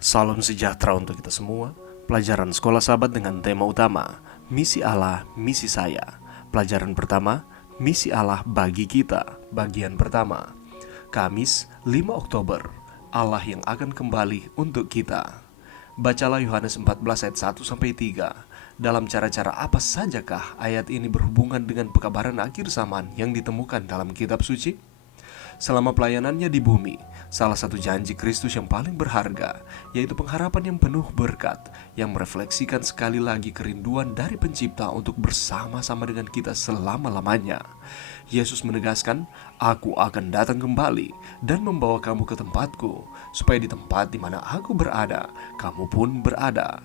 Salam sejahtera untuk kita semua. Pelajaran Sekolah Sahabat dengan tema utama Misi Allah, Misi Saya. Pelajaran pertama, Misi Allah bagi kita. Bagian pertama, Kamis 5 Oktober, Allah yang akan kembali untuk kita. Bacalah Yohanes 14 ayat 1-3. Dalam cara-cara apa sajakah ayat ini berhubungan dengan pekabaran akhir zaman yang ditemukan dalam kitab suci? Selama pelayanannya di bumi, salah satu janji Kristus yang paling berharga, yaitu pengharapan yang penuh berkat, yang merefleksikan sekali lagi kerinduan dari pencipta untuk bersama-sama dengan kita selama-lamanya. Yesus menegaskan, "Aku akan datang kembali dan membawa kamu ke tempatku, supaya di tempat di mana aku berada, kamu pun berada."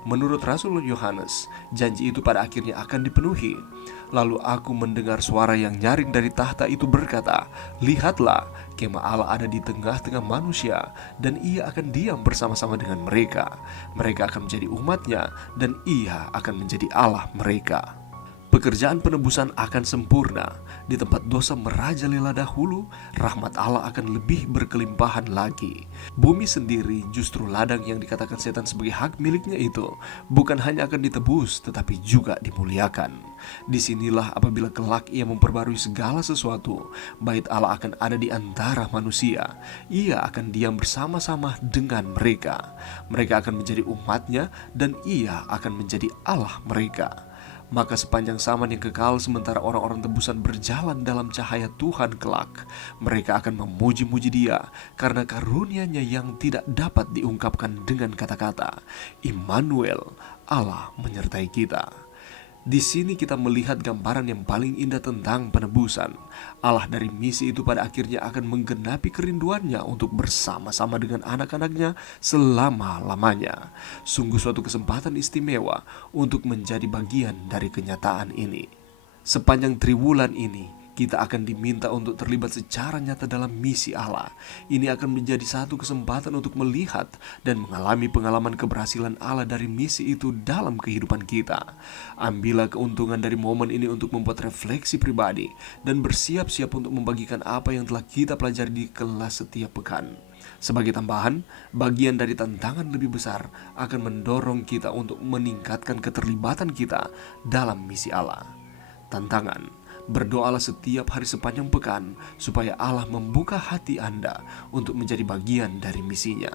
Menurut Rasul Yohanes, janji itu pada akhirnya akan dipenuhi. Lalu aku mendengar suara yang nyaring dari tahta itu berkata, "Lihatlah, kemah Allah ada di tengah-tengah manusia, dan ia akan diam bersama-sama dengan mereka. Mereka akan menjadi umatnya, dan ia akan menjadi Allah mereka." Pekerjaan penebusan akan sempurna. Di tempat dosa merajalela dahulu, rahmat Allah akan lebih berkelimpahan lagi. Bumi sendiri justru ladang yang dikatakan setan sebagai hak miliknya itu bukan hanya akan ditebus, tetapi juga dimuliakan. Disinilah apabila kelak ia memperbarui segala sesuatu, bait Allah akan ada di antara manusia. Ia akan diam bersama-sama dengan mereka. Mereka akan menjadi umatnya, dan ia akan menjadi Allah mereka. Maka sepanjang zaman yang kekal, sementara orang-orang tebusan berjalan dalam cahaya Tuhan kelak, mereka akan memuji-muji Dia karena karunia-Nya yang tidak dapat diungkapkan dengan kata-kata. Immanuel, Allah menyertai kita. Di sini kita melihat gambaran yang paling indah tentang penebusan. Allah dari misi itu pada akhirnya akan menggenapi kerinduannya untuk bersama-sama dengan anak-anaknya selama-lamanya. Sungguh suatu kesempatan istimewa untuk menjadi bagian dari kenyataan ini. Sepanjang triwulan ini, kita akan diminta untuk terlibat secara nyata dalam misi Allah. Ini akan menjadi satu kesempatan untuk melihat dan mengalami pengalaman keberhasilan Allah dari misi itu dalam kehidupan kita. Ambillah keuntungan dari momen ini untuk membuat refleksi pribadi dan bersiap-siap untuk membagikan apa yang telah kita pelajari di kelas setiap pekan. Sebagai tambahan, bagian dari tantangan lebih besar akan mendorong kita untuk meningkatkan keterlibatan kita dalam misi Allah. Tantangan: berdoalah setiap hari sepanjang pekan supaya Allah membuka hati Anda untuk menjadi bagian dari misinya.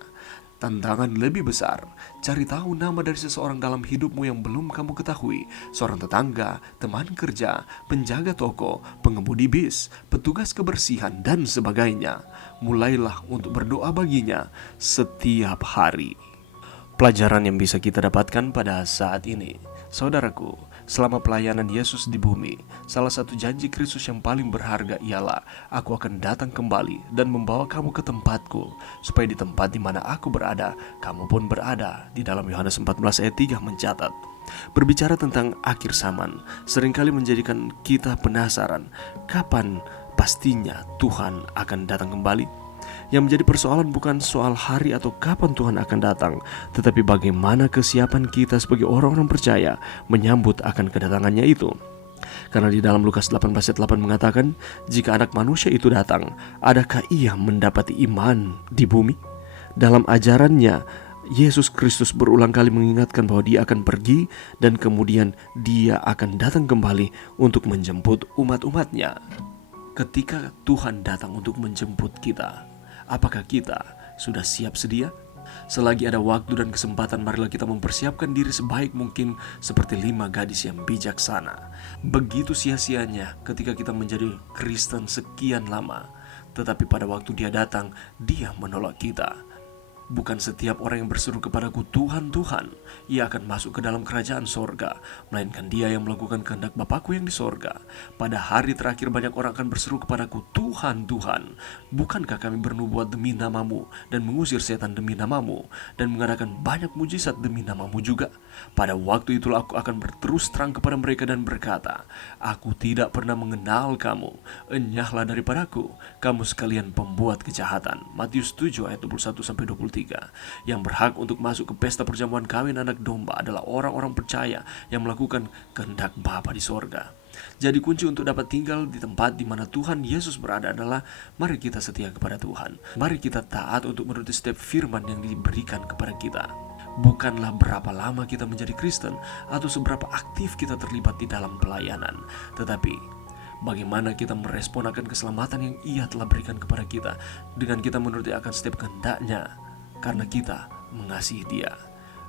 Tantangan lebih besar: cari tahu nama dari seseorang dalam hidupmu yang belum kamu ketahui. Seorang tetangga, teman kerja, penjaga toko, pengemudi bis, petugas kebersihan, dan sebagainya. Mulailah untuk berdoa baginya setiap hari. Pelajaran yang bisa kita dapatkan pada saat ini, saudaraku, selama pelayanan Yesus di bumi, salah satu janji Kristus yang paling berharga ialah, "Aku akan datang kembali dan membawa kamu ke tempatku, supaya di tempat di mana aku berada, kamu pun berada." Di dalam Yohanes 14 ayat 3 mencatat. Berbicara tentang akhir zaman seringkali menjadikan kita penasaran, kapan pastinya Tuhan akan datang kembali? Yang menjadi persoalan bukan soal hari atau kapan Tuhan akan datang, tetapi bagaimana kesiapan kita sebagai orang-orang percaya menyambut akan kedatangannya itu. Karena di dalam Lukas 18 ayat 8 mengatakan, "Jika anak manusia itu datang, adakah ia mendapati iman di bumi?" Dalam ajarannya, Yesus Kristus berulang kali mengingatkan bahwa Dia akan pergi dan kemudian Dia akan datang kembali untuk menjemput umat-umatnya. Ketika Tuhan datang untuk menjemput kita, apakah kita sudah siap sedia? Selagi ada waktu dan kesempatan, marilah kita mempersiapkan diri sebaik mungkin seperti 5 gadis yang bijaksana. Begitu sia-sianya ketika kita menjadi Kristen sekian lama, tetapi pada waktu Dia datang, Dia menolak kita. Bukan setiap orang yang berseru kepadaku, "Tuhan, Tuhan," ia akan masuk ke dalam kerajaan sorga, melainkan dia yang melakukan kehendak Bapakku yang di sorga. Pada hari terakhir banyak orang akan berseru kepadaku, "Tuhan, Tuhan, bukankah kami bernubuat demi namamu dan mengusir setan demi namamu dan mengadakan banyak mujizat demi namamu juga?" Pada waktu itulah aku akan berterus terang kepada mereka dan berkata, "Aku tidak pernah mengenal kamu. Enyahlah daripadaku, kamu sekalian pembuat kejahatan." Matius 7 ayat 21-23. Yang berhak untuk masuk ke pesta perjamuan kawin anak domba adalah orang-orang percaya yang melakukan kehendak Bapa di sorga. Jadi kunci untuk dapat tinggal di tempat di mana Tuhan Yesus berada adalah mari kita setia kepada Tuhan. Mari kita taat untuk menuruti setiap firman yang diberikan kepada kita. Bukanlah berapa lama kita menjadi Kristen atau seberapa aktif kita terlibat di dalam pelayanan, tetapi bagaimana kita merespon akan keselamatan yang Ia telah berikan kepada kita dengan kita menuruti akan setiap kehendak-Nya, karena kita mengasihi Dia.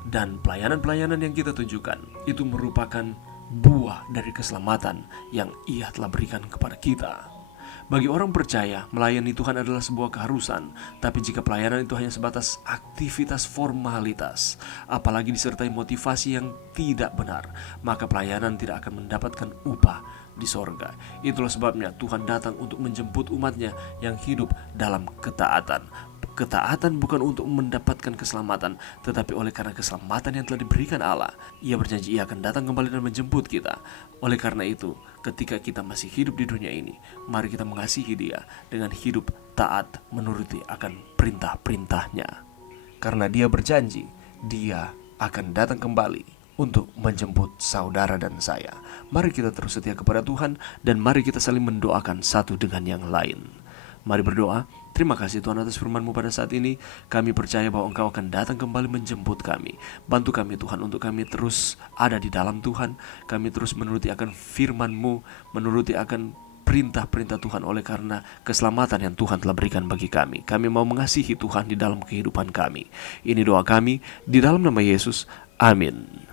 Dan pelayanan-pelayanan yang kita tunjukkan itu merupakan buah dari keselamatan yang Ia telah berikan kepada kita. Bagi orang percaya, melayani Tuhan adalah sebuah keharusan. Tapi jika pelayanan itu hanya sebatas aktivitas formalitas, apalagi disertai motivasi yang tidak benar, maka pelayanan tidak akan mendapatkan upah di sorga. Itulah sebabnya Tuhan datang untuk menjemput umatnya yang hidup dalam ketaatan. Ketaatan bukan untuk mendapatkan keselamatan, tetapi oleh karena keselamatan yang telah diberikan Allah. Ia berjanji Ia akan datang kembali dan menjemput kita. Oleh karena itu, ketika kita masih hidup di dunia ini, mari kita mengasihi Dia dengan hidup taat menuruti akan perintah-perintahnya. Karena Dia berjanji, Dia akan datang kembali untuk menjemput saudara dan saya. Mari kita terus setia kepada Tuhan, dan mari kita saling mendoakan satu dengan yang lain. Mari berdoa. Terima kasih Tuhan atas firman-Mu pada saat ini. Kami percaya bahwa Engkau akan datang kembali menjemput kami. Bantu kami Tuhan untuk kami terus ada di dalam Tuhan. Kami terus menuruti akan firman-Mu, menuruti akan perintah-perintah Tuhan oleh karena keselamatan yang Tuhan telah berikan bagi kami. Kami mau mengasihi Tuhan di dalam kehidupan kami. Ini doa kami di dalam nama Yesus. Amin.